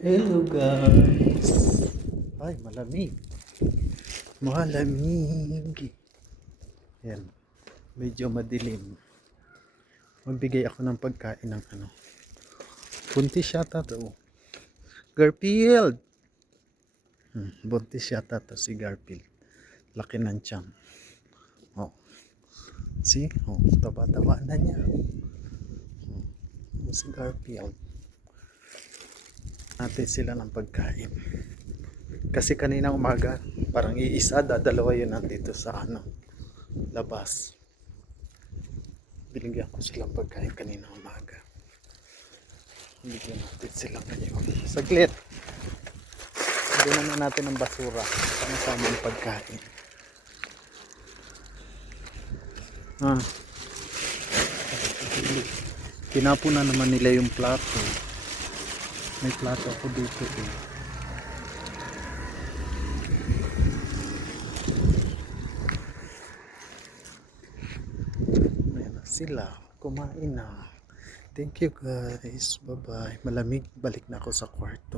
Hello guys. Ay, malamig. Malamig. Yan. Medyo madilim. Magbigay ako ng pagkain ng ano. Buntis yata to. Garfield. Buntis yata to si Garfield. Laki ng tiyan. Oh. See? Oh, taba-taba na niya. Oh, si Garfield. Natin sila ng pagkain. Kasi kanina umaga, parang iisa, dalawa yun nandito sa ano, labas. Binigyan ko silang pagkain kanina umaga. Bigyan natin sila ngayon. Saglit. Bigyan naman natin ng basura. Sama-sama ang pagkain. Tinapo na naman nila yung plato. May plato ako dito eh. Ayan na sila. Kumain na. Thank you guys. Bye bye. Malamig. Balik na ako sa kwarto.